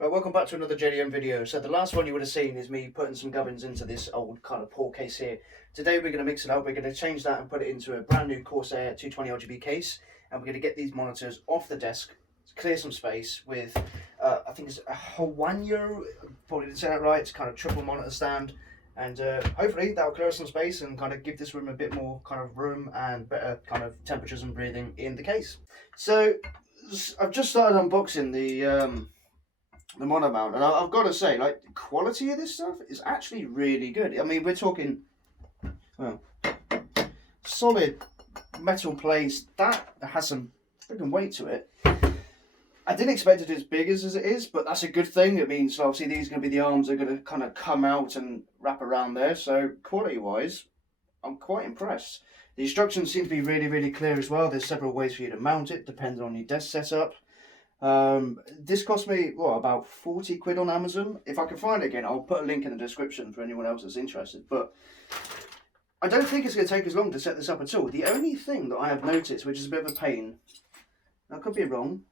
Right, welcome back to another JDM video. So the last one you would have seen is me putting some gubbins into this old kind of poor case here. Today we're going to mix it up. We're going to change that and put it into a brand new Corsair 220 RGB case, and we're going to get these monitors off the desk, clear some space with, I think it's a Hawaiian, probably didn't say that right, it's kind of triple monitor stand, and hopefully that'll clear some space and kind of give this room a bit more kind of room and better kind of temperatures and breathing in the case. So I've just started unboxing the mono mount, and I've got to say, like, the quality of this stuff is actually really good. I mean, we're talking, well, solid metal plates that has some freaking weight to it. I didn't expect it to be as big as it is, but that's a good thing. It means obviously these are going to be the arms that are going to kind of come out and wrap around there. So quality wise, I'm quite impressed. The instructions seem to be really clear as well. There's several ways for you to mount it depending on your desk setup. This cost me, what, about 40 quid on Amazon. If I can find it again, I'll put a link in the description for anyone else that's interested. But I don't think it's going to take as long to set this up at all. The only thing that I have noticed, which is a bit of a pain, I could be wrong,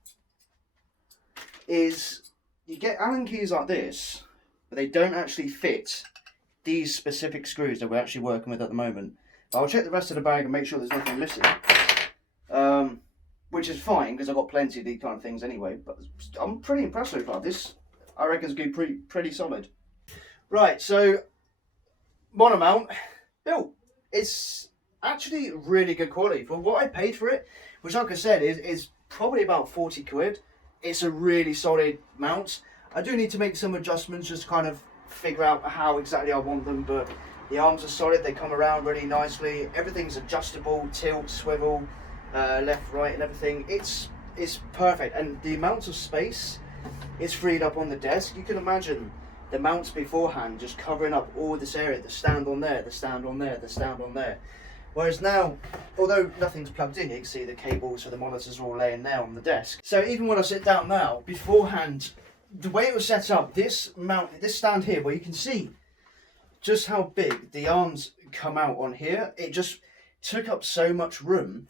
is you get Allen keys like this, but they don't actually fit these specific screws that we're actually working with at the moment. But I'll check the rest of the bag and make sure there's nothing missing. Which is fine, because I've got plenty of these kind of things anyway, but I'm pretty impressed so far. This, I reckon, is going to be pretty solid. Right, so, mono mount, built. It's actually really good quality. For what I paid for it, which like I said, is probably about 40 quid. It's a really solid mount. I do need to make some adjustments just to kind of figure out how exactly I want them, but the arms are solid, they come around really nicely. Everything's adjustable, tilt, swivel, left, right, and everything. It's perfect, and the amount of space is freed up on the desk. You can imagine the mounts beforehand just covering up all this area, the stand on there, the stand on there, the stand on there. Whereas now, although nothing's plugged in, you can see the cables for the monitors are all laying there on the desk. So even when I sit down now, beforehand, the way it was set up, this stand here, where you can see just how big the arms come out on here, it just took up so much room.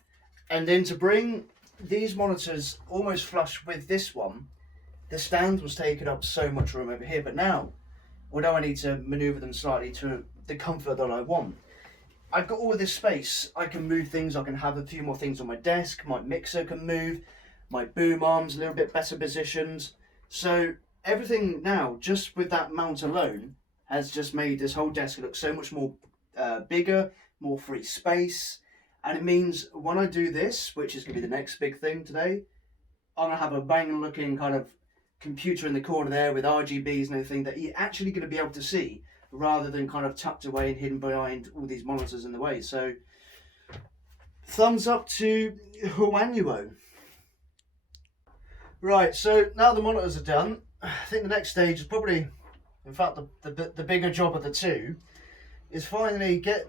And then to bring these monitors almost flush with this one, the stand was taking up so much room over here. But now, although I need to maneuver them slightly to the comfort that I want, I've got all of this space. I can move things, I can have a few more things on my desk, my mixer can move, my boom arms a little bit better positioned. So everything now, just with that mount alone, has just made this whole desk look so much more bigger, more free space. And it means when I do this, which is going to be the next big thing today, I'm going to have a banging looking kind of computer in the corner there with RGBs and everything that you're actually going to be able to see, rather than kind of tucked away and hidden behind all these monitors in the way. So thumbs up to Hawaiian. Right, so now the monitors are done, I think the next stage is probably, in fact the bigger job of the two, is finally get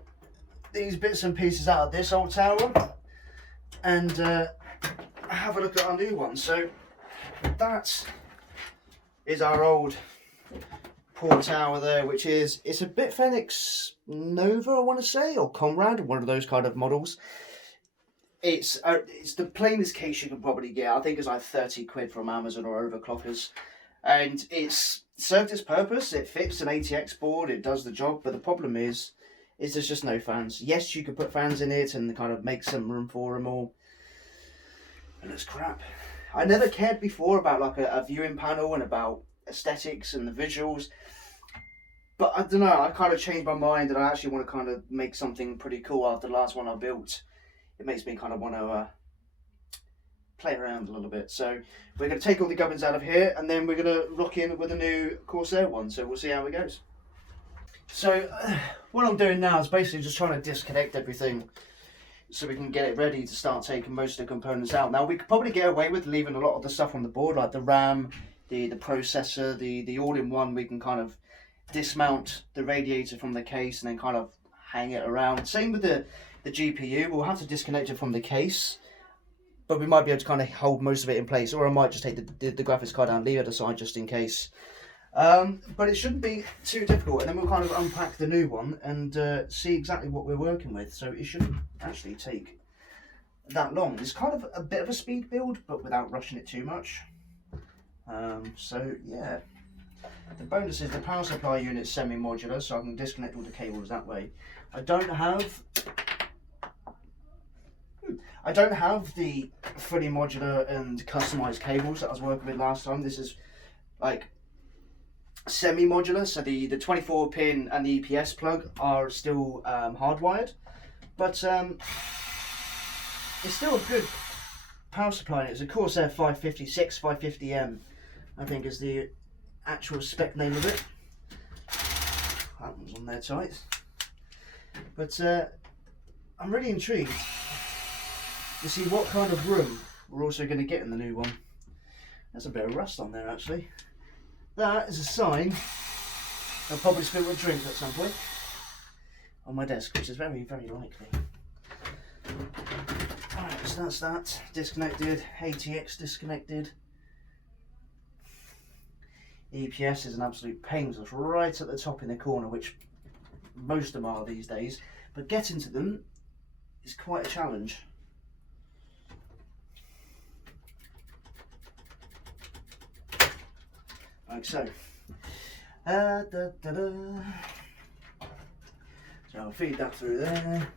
these bits and pieces out of this old tower and have a look at our new one. So that is our old poor tower there, which is, it's a Bitfenix Nova, I want to say, or Comrade, one of those kind of models. It's the plainest case you can probably get. I think it's like 30 quid from Amazon or overclockers, and it's served its purpose. It fits an ATX board, it does the job, but the problem is there's just no fans. Yes, you could put fans in it and kind of make some room for them all, and it's crap. I never cared before about like a viewing panel and about aesthetics and the visuals, but I don't know, I kind of changed my mind and I actually want to kind of make something pretty cool after the last one I built. It makes me kind of want to play around a little bit. So we're going to take all the gubbins out of here, and then we're going to rock in with a new Corsair one, so we'll see how it goes. So what I'm doing now is basically just trying to disconnect everything so we can get it ready to start taking most of the components out. Now we could probably get away with leaving a lot of the stuff on the board, like the RAM, the processor, the all-in-one. We can kind of dismount the radiator from the case and then kind of hang it around. Same with the GPU. We'll have to disconnect it from the case, but we might be able to kind of hold most of it in place, or I might just take the graphics card down, leave it aside just in case. But it shouldn't be too difficult, and then we'll kind of unpack the new one and see exactly what we're working with. So it shouldn't actually take that long. It's kind of a bit of a speed build, but without rushing it too much. So yeah, the bonus is the power supply unit's semi-modular, so I can disconnect all the cables that way. I don't have the fully modular and customized cables that I was working with last time. This is like semi-modular, so the 24 pin and the EPS plug are still hardwired, but it's still a good power supply. It's a Corsair 556, 550M, I think is the actual spec name of it. That one's on there tight. But I'm really intrigued to see what kind of room we're also going to get in the new one. There's a bit of rust on there actually. That is a sign I'll probably spill a drink at some point on my desk, which is very, very likely. Alright, so that's that. Disconnected. ATX disconnected. EPS is an absolute pain. It's right at the top in the corner, which most of them are these days. But getting to them is quite a challenge. Like so. So I'll feed that through there.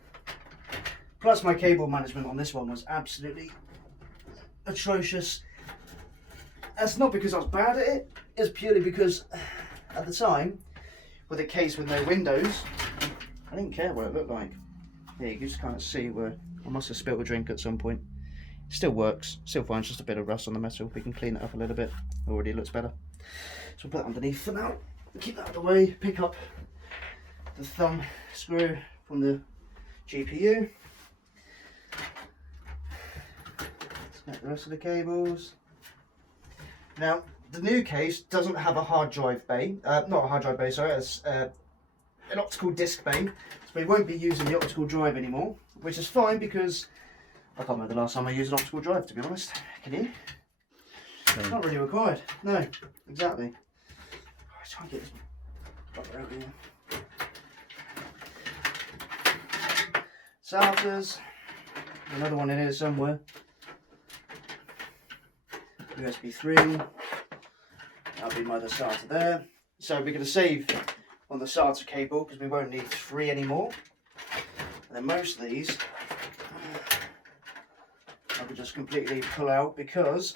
Plus my cable management on this one was absolutely atrocious. That's not because I was bad at it, it's purely because at the time, with a case with no windows, I didn't care what it looked like. Yeah, you can just kind of see where I must have spilled a drink at some point. Still works, still fine, just a bit of rust on the metal. We can clean it up a little bit, already looks better. So we'll put that underneath for now, keep that out of the way, pick up the thumb screw from the GPU. Disconnect the rest of the cables. Now, the new case doesn't have a hard drive bay, not a hard drive bay, sorry, it's an optical disc bay, so we won't be using the optical drive anymore, which is fine because I can't remember the last time I used an optical drive, to be honest. Can you? It's not really required. No, exactly. I'll try and get this rubber out here. Starters, another one in here somewhere. USB 3, that'll be my other starter there. So we're going to save on the starter cable because we won't need 3 anymore. And then most of these I could just completely pull out because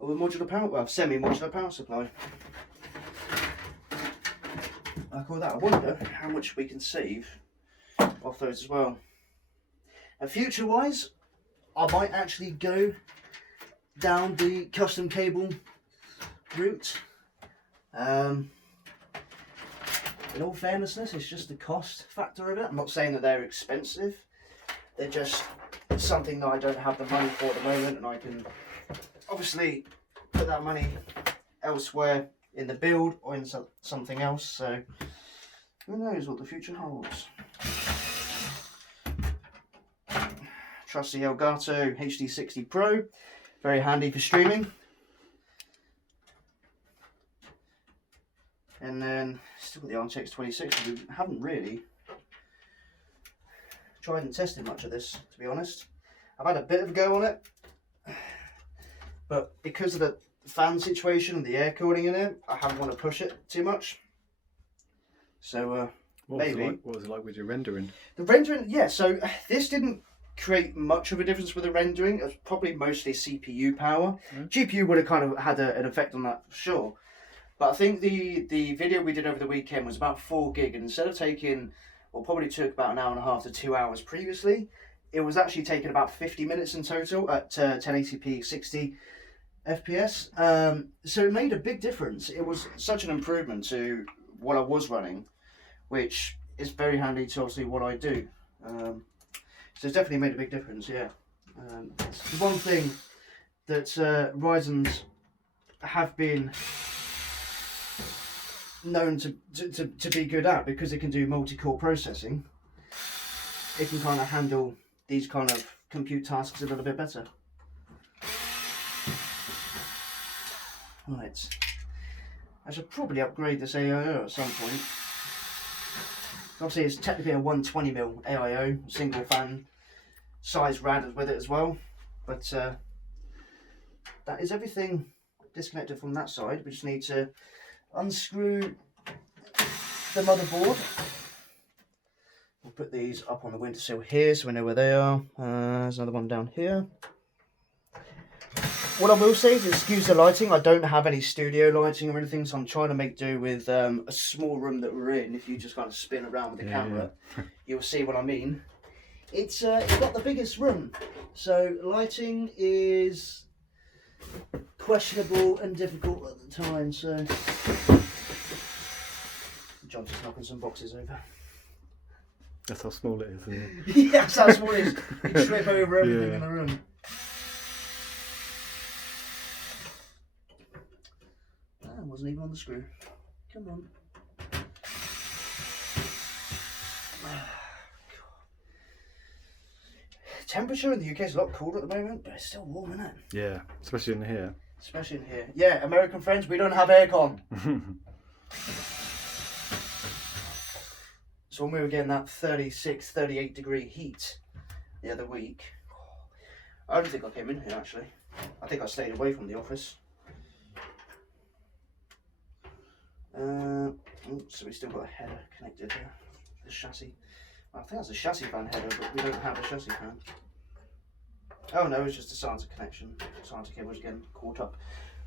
of the modular power, well, semi-modular power supply. I call that. I wonder how much we can save off those as well. And future-wise, I might actually go down the custom cable route. In all fairness, it's just the cost factor of it. I'm not saying that they're expensive. They're just something that I don't have the money for at the moment, and I can obviously put that money elsewhere in the build or in something else. So who knows what the future holds. Trusty Elgato HD60 Pro. Very handy for streaming. And then still got the RTX 26. We haven't really tried and tested much of this, to be honest. I've had a bit of a go on it, but because of the fan situation and the air cooling in it, I haven't want to push it too much. So maybe. What was it like with your rendering? The rendering, yeah. So this didn't create much of a difference with the rendering. It was probably mostly CPU power. GPU would have kind of had an effect on that for sure. But I think the video we did over the weekend was about 4 gig, and instead of taking, well, probably took about an hour and a half to 2 hours previously, it was actually taking about 50 minutes in total at 1080p 60 FPS. So it made a big difference. It was such an improvement to what I was running, which is very handy to obviously what I do. So it's definitely made a big difference, yeah. It's one thing that Ryzen's have been known to be good at, because it can do multi-core processing. It can kind of handle these kind of compute tasks a little bit better. Right, I should probably upgrade this AIO at some point. Obviously it's technically a 120mm AIO, single fan size rad with it as well, but that is everything disconnected from that side. We just need to unscrew the motherboard. We'll put these up on the windowsill here so we know where they are. There's another one down here. What I will say is, excuse the lighting, I don't have any studio lighting or anything, so I'm trying to make do with a small room that we're in. If you just kind of spin around with the camera, you'll see what I mean. It's got the biggest room, so lighting is questionable and difficult at the time, so John's just knocking some boxes over. That's how small it is, isn't it? Yeah, that's how small it is. You trip over everything in the room. That wasn't even on the screw. Come on. Temperature in the UK is a lot colder at the moment, but it's still warm, isn't it? Yeah, especially in here. Especially in here. Yeah, American friends, we don't have aircon. So when we were getting that 36, 38 degree heat the other week, I don't think I came in here actually. I think I stayed away from the office. So we still got a header connected here, the chassis. I think that's a chassis fan header, but we don't have a chassis fan. Oh no, it's just a SATA connection. SATA cable's getting caught up.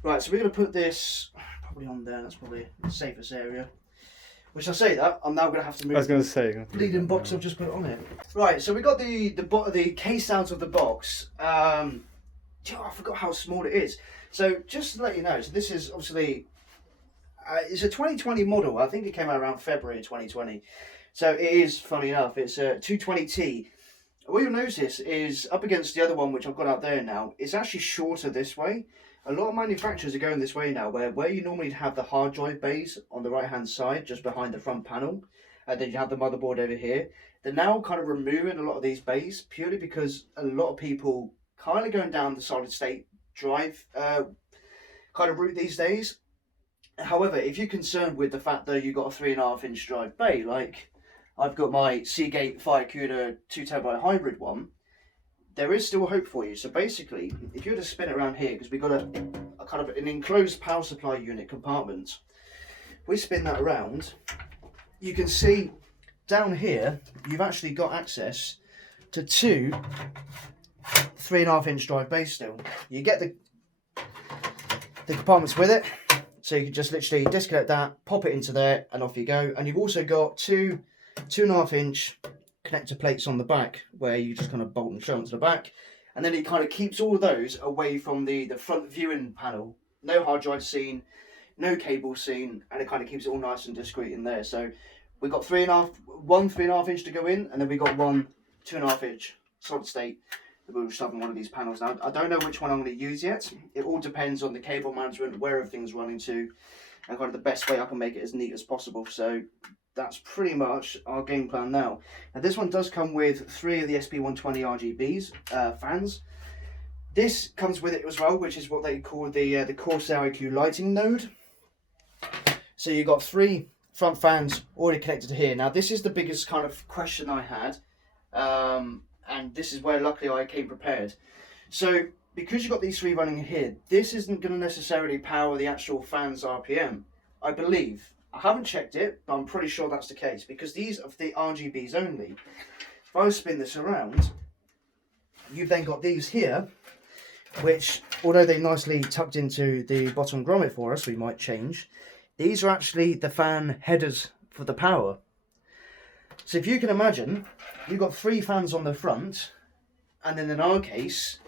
Right, so we're going to put this probably on there. That's probably the safest area. Which I say that, I'm now going to have to move. I was going to say. Bleeding box, I've just put it on here. Right, so we got the case out of the box. I forgot how small it is. So just to let you know, so this is obviously, it's a 2020 model. I think it came out around February 2020. So it is, funny enough, it's a 220T. What you'll notice is, up against the other one, which I've got out there now, it's actually shorter this way. A lot of manufacturers are going this way now, where you normally have the hard drive bays on the right hand side, just behind the front panel, and then you have the motherboard over here. They're now kind of removing a lot of these bays, purely because a lot of people kind of going down the solid state drive kind of route these days. However, if you're concerned with the fact that you've got a 3.5-inch drive bay, like I've got my Seagate iCUE 2TB hybrid one, there is still hope for you. So basically, if you were to spin it around here, because we've got a kind of an enclosed power supply unit compartment, we spin that around, you can see down here, you've actually got access to two 3.5-inch drive bays still. You get the compartments with it, so you can just literally disconnect that, pop it into there, and off you go. And you've also got two 2.5-inch connector plates on the back, where you just kind of bolt and show onto the back, and then it kind of keeps all of those away from the front viewing panel. No hard drive seen, no cable seen, and it kind of keeps it all nice and discreet in there. So we've got one 3.5-inch to go in, and then we got one 2.5-inch solid state that we'll just have in one of these panels. Now I don't know which one I'm going to use yet. It all depends on the cable management, where everything's running to, and kind of the best way I can make it as neat as possible. So that's pretty much our game plan now. Now this one does come with 3 of the SP120 RGBs fans. This comes with it as well, which is what they call the Corsair iCUE lighting node. So you've got 3 front fans already connected to here. Now this is the biggest kind of question I had, and this is where luckily I came prepared. So because you've got these 3 running here, this isn't going to necessarily power the actual fan's RPM, I believe. I haven't checked it, but I'm pretty sure that's the case, because these are the RGBs only. If I spin this around, you've then got these here, which, although they nicely tucked into the bottom grommet for us, we might change. These are actually the fan headers for the power. So if you can imagine, you've got 3 fans on the front, and then in our case,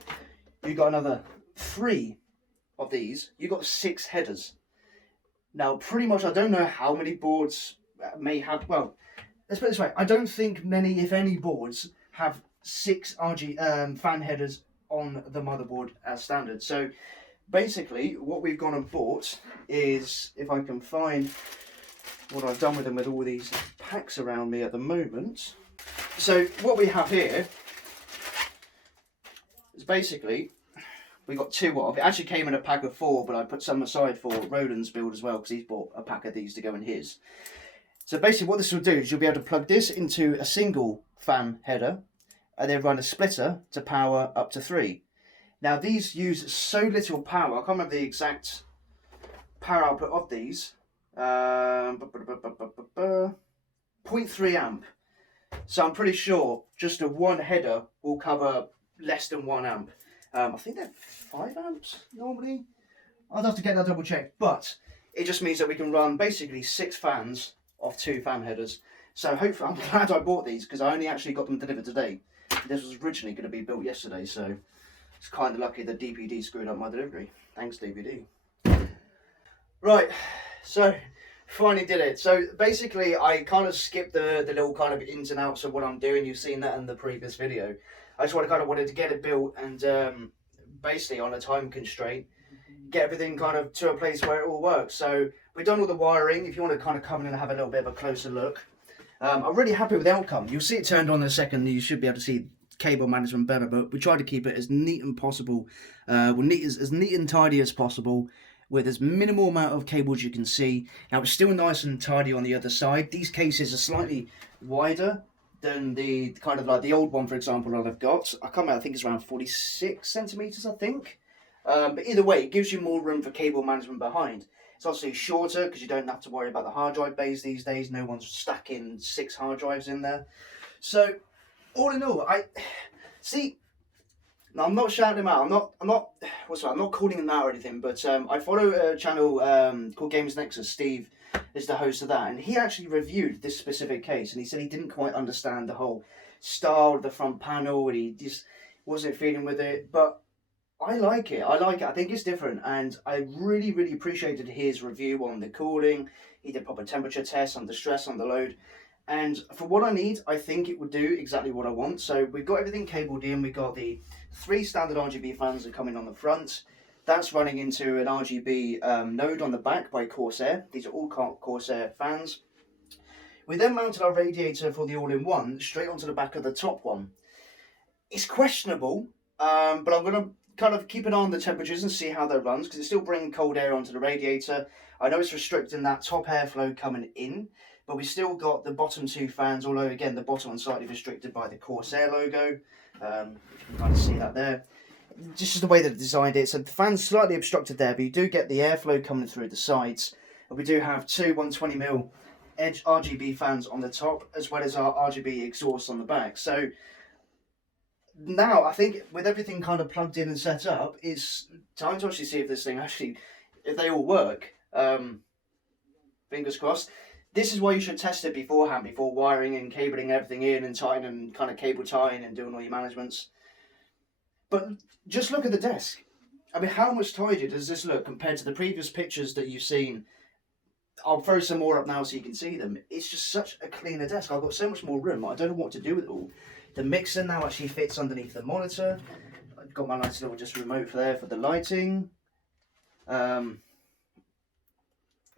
you've got another 3 of these. You've got 6 headers. Now, pretty much, I don't know how many boards may have, well, let's put it this way, I don't think many, if any, boards have 6 fan headers on the motherboard as standard. So basically, what we've gone and bought is, if I can find what I've done with them with all these packs around me at the moment. So what we have here is basically, we got 2 of. It actually came in a pack of 4, but I put some aside for Roland's build as well, because he's bought a pack of these to go in his. So basically what this will do is you'll be able to plug this into a single fan header, and then run a splitter to power up to 3. Now these use so little power. I can't remember the exact power output of these. 0.3 amp. So I'm pretty sure just a one header will cover less than 1 amp. I think they're 5 amps normally. I'd have to get that double checked, but it just means that we can run basically 6 fans off 2 fan headers. So hopefully, I'm glad I bought these because I only actually got them delivered today. This was originally going to be built yesterday, so it's kind of lucky that DPD screwed up my delivery. Thanks, DPD. Right, so finally did it. So basically, I kind of skipped the little kind of ins and outs of what I'm doing. You've seen that in the previous video. I just wanted to get it built and basically on a time constraint, get everything kind of to a place where it all works. So we've done all the wiring. If you want to kind of come in and have a little bit of a closer look, I'm really happy with the outcome. You'll see it turned on in a second. You should be able to see cable management better, but we try to keep it as neat and possible, as neat and tidy as possible, with as minimal amount of cables you can see. Now it's still nice and tidy on the other side. These cases are slightly wider than the kind of like the old one, for example, that I've got. I can't remember, I think it's around 46 centimeters, I think. But either way, it gives you more room for cable management behind. It's obviously shorter because you don't have to worry about the hard drive bays these days. No one's stacking 6 hard drives in there. So all in all, I see. Now, I'm not shouting him out. I'm not calling him out or anything. But I follow a channel called Games Nexus. Steve is the host of that, and he actually reviewed this specific case, and he said he didn't quite understand the whole style of the front panel, and he just wasn't feeling with it. But I like it. I think it's different, and I really, really appreciated his review on the cooling. He did proper temperature tests under stress, under load. And for what I need, I think it would do exactly what I want. So we've got everything cabled in. We've got the 3 standard RGB fans that come in on the front. That's running into an RGB node on the back by Corsair. These are all Corsair fans. We then mounted our radiator for the all-in-one straight onto the back of the top one. It's questionable, but I'm going to kind of keep an eye on the temperatures and see how that runs, because it's still bringing cold air onto the radiator. I know it's restricting that top airflow coming in, but we still got the bottom 2 fans, although again the bottom one's slightly restricted by the Corsair logo. If you can kind of see that there. Just is the way that it designed it. So the fan's slightly obstructed there, but you do get the airflow coming through the sides. And we do have 2 120mm edge RGB fans on the top, as well as our RGB exhaust on the back. So now I think with everything kind of plugged in and set up, it's time to actually see if this thing actually, if they all work. Fingers crossed. This is why you should test it beforehand, before wiring and cabling everything in and tying and kind of cable tying and doing all your managements. But just look at the desk. I mean, how much tidier does this look compared to the previous pictures that you've seen? I'll throw some more up now so you can see them. It's just such a cleaner desk. I've got so much more room. I don't know what to do with it all. The mixer now actually fits underneath the monitor. I've got my nice little just remote for there for the lighting. If I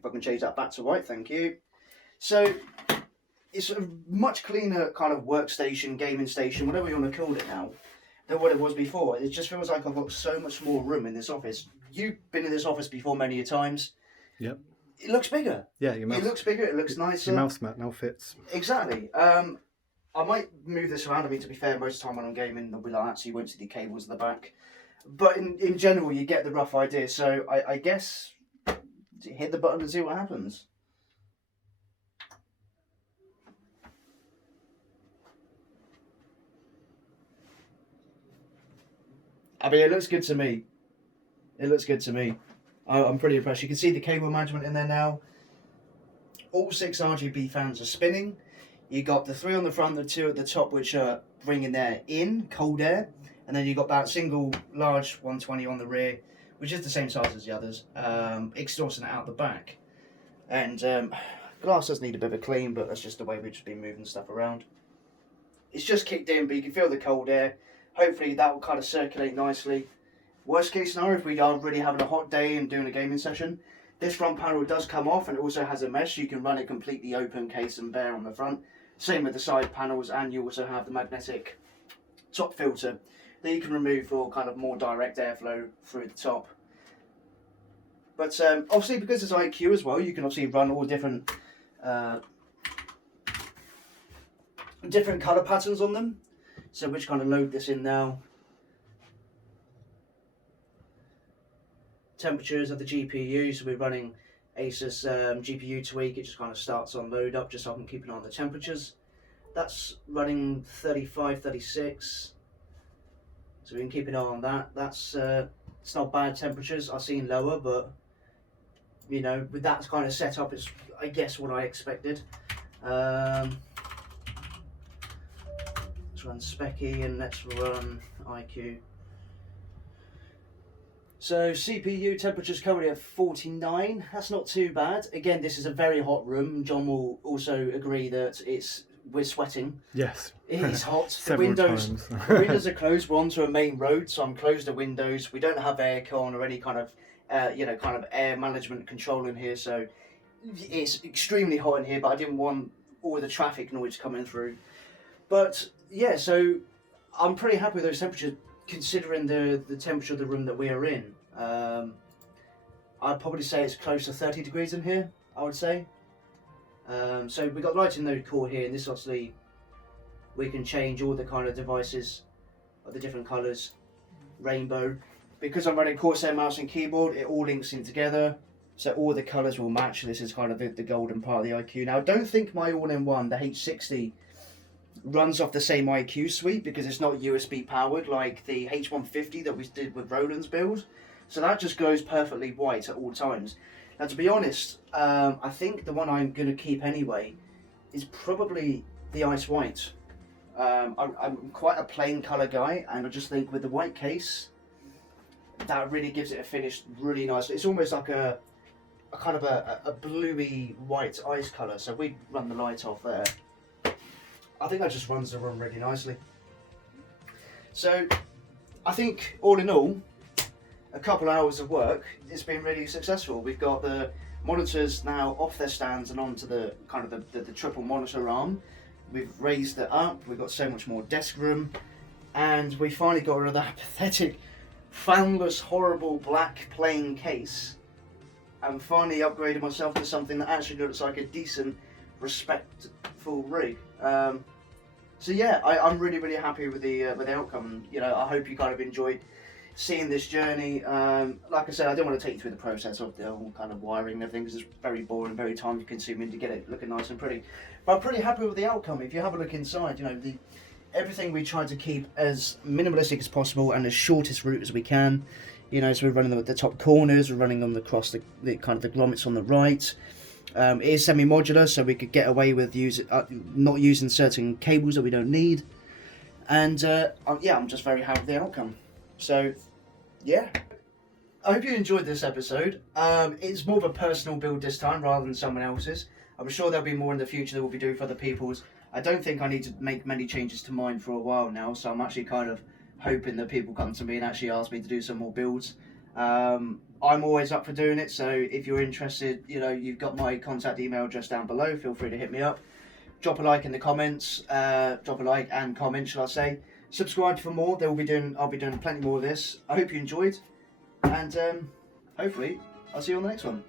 can change that back to white, thank you. So it's a much cleaner kind of workstation, gaming station, whatever you want to call it now, than what it was before. It just feels like I've got so much more room in this office. You've been in this office before many a times. Yep. It looks bigger. Yeah, your mouse. It looks bigger. It looks nicer. Your mouse mat now fits. Exactly. I might move this around. I mean, to be fair, most of the time when I'm gaming, they'll be like that, so you won't see the cables at the back. But in general, you get the rough idea. So I guess hit the button and see what happens. I mean, it looks good to me. It looks good to me. I'm pretty impressed. You can see the cable management in there now. All 6 RGB fans are spinning. You got the 3 on the front, the 2 at the top, which are bringing their in cold air, and then you got that single large 120 on the rear, which is the same size as the others, exhausting it out the back. And glass does need a bit of a clean, but that's just the way we've just been moving stuff around. It's just kicked in, but you can feel the cold air. Hopefully that will kind of circulate nicely. Worst case scenario, if we are really having a hot day and doing a gaming session, this front panel does come off, and it also has a mesh. You can run it completely open, case and bare on the front. Same with the side panels, and you also have the magnetic top filter that you can remove for kind of more direct airflow through the top. But obviously, because it's iCUE as well, you can obviously run all different colour patterns on them. So we're just going to load this in now. temperatures of the GPU. So we're running Asus GPU tweak. It just kind of starts on load up just so I can keep an eye on the temperatures. That's running 35, 36. So we can keep an eye on that. That's it's not bad temperatures. I've seen lower, but you know, with that kind of setup, it's I guess what I expected. Let's run Specky and let's run iCUE. So CPU temperature's currently at 49. That's not too bad. Again, this is a very hot room. John will also agree that we're sweating. Yes. It is hot. Several times. The windows are closed. We're onto a main road, so I'm closed the windows. We don't have aircon or any kind of kind of air management control in here, so it's extremely hot in here. But I didn't want all the traffic noise coming through. But yeah, so I'm pretty happy with those temperatures, considering the temperature of the room that we are in. I'd probably say it's close to 30 degrees in here, I would say. So we've got lighting node core here, and this obviously we can change all the kind of devices of the different colours, rainbow. Because I'm running Corsair mouse and keyboard, it all links in together, so all the colours will match. This is kind of the golden part of the iCUE. Now I don't think my all-in-one, the H60, runs off the same iCUE suite because it's not USB powered like the H150 that we did with Roland's build. So that just goes perfectly white at all times. Now to be honest, I think the one I'm going to keep anyway is probably the ice white. I'm quite a plain colour guy, and I just think with the white case, that really gives it a finish really nice. It's almost like a kind of a bluey white ice colour. So we run the light off there. I think that just runs the room really nicely. So I think all in all, a couple hours of work, it's been really successful. We've got the monitors now off their stands and onto the kind of the triple monitor arm. We've raised it up, we've got so much more desk room, and we finally got rid of that pathetic, fanless, horrible black plain case, and finally upgraded myself to something that actually looks like a decent, respectful rig. So yeah, I'm really happy with the outcome. You know, I hope you kind of enjoyed seeing this journey. Like I said, I don't want to take you through the process of the whole kind of wiring and everything, because it's very boring, very time consuming to get it looking nice and pretty. But I'm pretty happy with the outcome. If you have a look inside, you know, everything we try to keep as minimalistic as possible and as shortest route as we can. You know, so we're running the top corners, we're running them across the kind of the grommets on the right. It is semi-modular, so we could get away with not using certain cables that we don't need. And yeah, I'm just very happy with the outcome. So yeah, I hope you enjoyed this episode. It's more of a personal build this time rather than someone else's. I'm sure there'll be more in the future that we'll be doing for other people's. I don't think I need to make many changes to mine for a while now, so I'm actually kind of hoping that people come to me and actually ask me to do some more builds. I'm always up for doing it, so if you're interested, you know, you've got my contact email address down below. Feel free to hit me up. Drop a like in the comments. Drop a like and comment, shall I say. Subscribe for more. I'll be doing plenty more of this. I hope you enjoyed, and hopefully I'll see you on the next one.